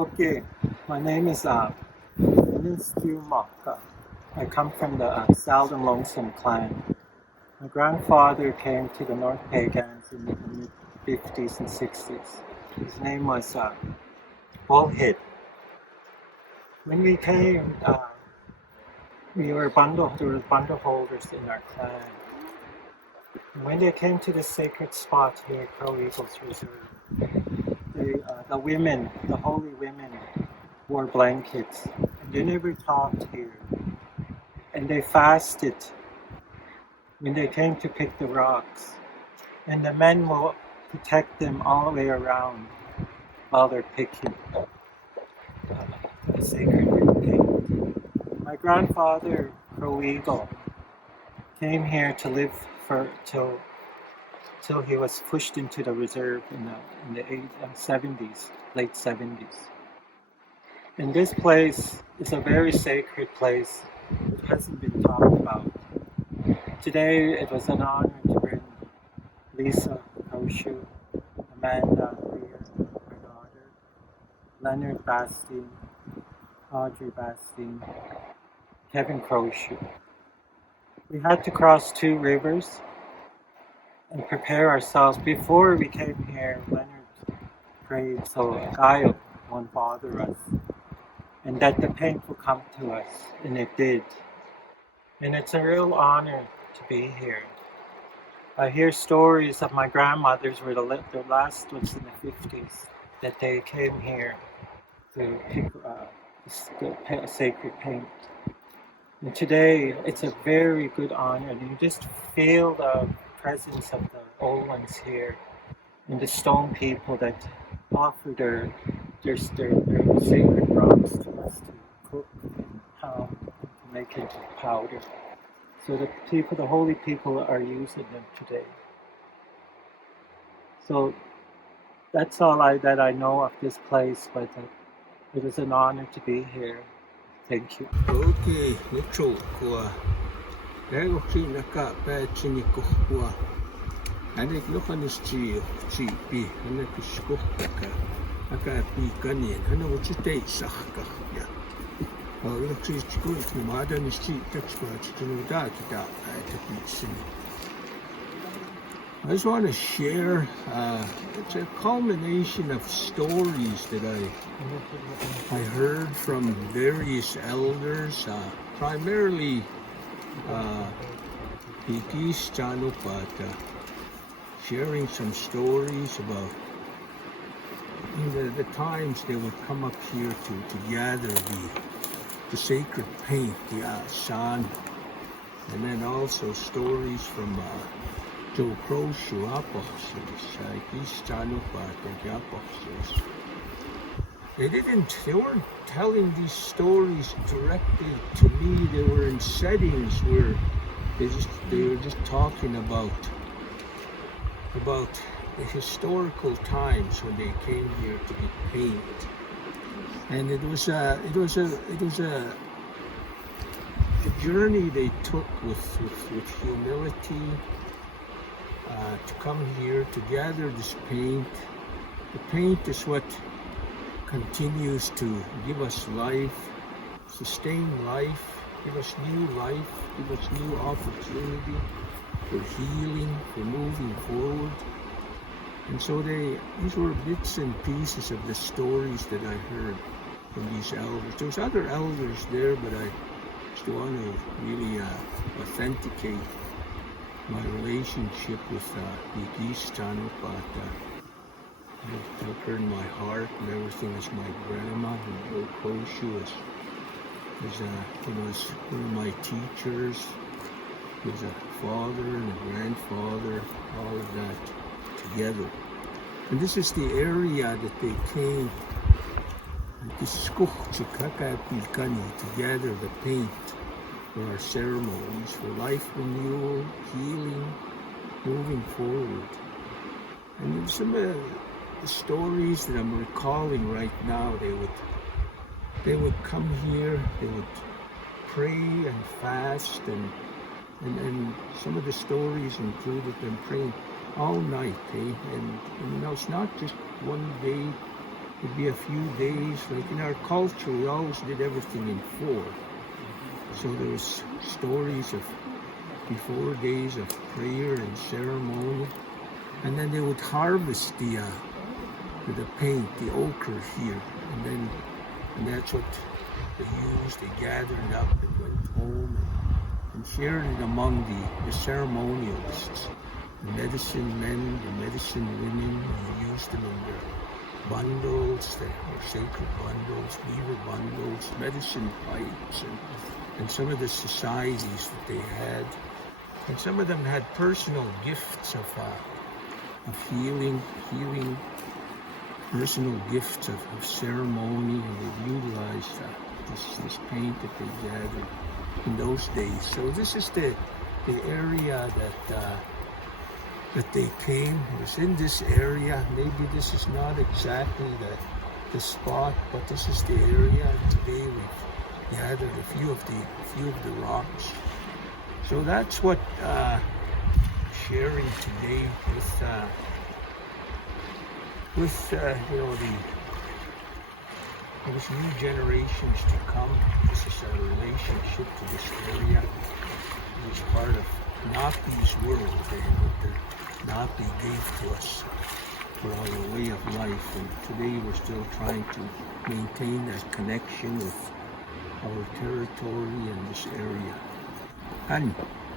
Okay, my name is Stu Mokka. I come from the Southern Lonesome clan. My grandfather came to the North Pagans in the mid-50s and 60s. His name was Bullhead. When we came, there were bundle holders in our clan. And when they came to the sacred spot here at Crow Eagles Reserve, the holy women, wore blankets. And they never talked here. And they fasted when they came to pick the rocks. And the men will protect them all the way around while they're picking the sacred paint. My grandfather, Crow Eagle, came here to live till he was pushed into the reserve in the late 70s. And this place is a very sacred place. It hasn't been talked about. Today it was an honor to bring Lisa Koshu, Amanda Lear, my daughter, Leonard Bastine, Audrey Bastine, Kevin Koshu. We had to cross 2 rivers and prepare ourselves. Before we came here, Leonard prayed so Gaio won't bother us and that the paint will come to us, and it did. And it's a real honor to be here. I hear stories of my grandmothers were the last ones in the 50s that they came here to pick sacred paint. And today it's a very good honor, and you just feel the presence of the old ones here and the stone people that offer their sacred rocks to us to cook and pound to make into powder. So the holy people are using them today. So that's all that I know of this place, but it is an honor to be here. Thank you. Okay, Mitchell, Lego Kinaka, Patchiniko, Anik Lokanis Chipi, Anakishkoka, Akapi Ganian, and what you take, Saka. Oh, look, she's good. The modern is cheap, that's what you know that I just want to share, it's a culmination of stories that I heard from various elders, primarily Pikis Chanupata, sharing some stories about the times they would come up here to gather the sacred paint, the asan, and then also stories from Joe Crowshoe apostles, East Chanupata apostles. They weren't telling these stories directly to me. They were in settings where they were just talking about the historical times when they came here to get paint. And it was a journey they took with humility to come here to gather this paint. The paint is what continues to give us life, sustain life, give us new life, give us new opportunity for healing, for moving forward. And so these were bits and pieces of the stories that I heard from these elders. There was other elders there, but I just want to really authenticate my relationship with Pikis Chanupata. I took her in my heart and everything as my grandma, and Joe Koshu was one of my teachers. He was a father and a grandfather, all of that together. And this is the area that they came to gather the paint for our ceremonies, for life renewal, healing, moving forward. And some of the stories that I'm recalling right now, they would come here, they would pray and fast, and some of the stories included them praying all night, and it's not just one day, It'd be a few days. Like in our culture, we always did everything in four. So there was stories of before days of prayer and ceremony, and then they would harvest the paint, the ochre here, and that's what they used. They gathered up and went home and shared it among the ceremonialists, the medicine men, the medicine women, and they used them in their bundles, they were sacred bundles, beaver bundles, medicine pipes, and some of the societies that they had. And some of them had personal gifts of healing, personal gifts of ceremony, and they utilized this paint that they gathered in those days. So this is the area that they came. It was in this area. Maybe this is not exactly the spot, but this is the area. And today we've gathered a few of the rocks. So that's what sharing today with those new generations to come. This is our relationship to this area. It is part of Napi's world, that Napi gave to us for our way of life. And today we're still trying to maintain that connection with our territory and this area. And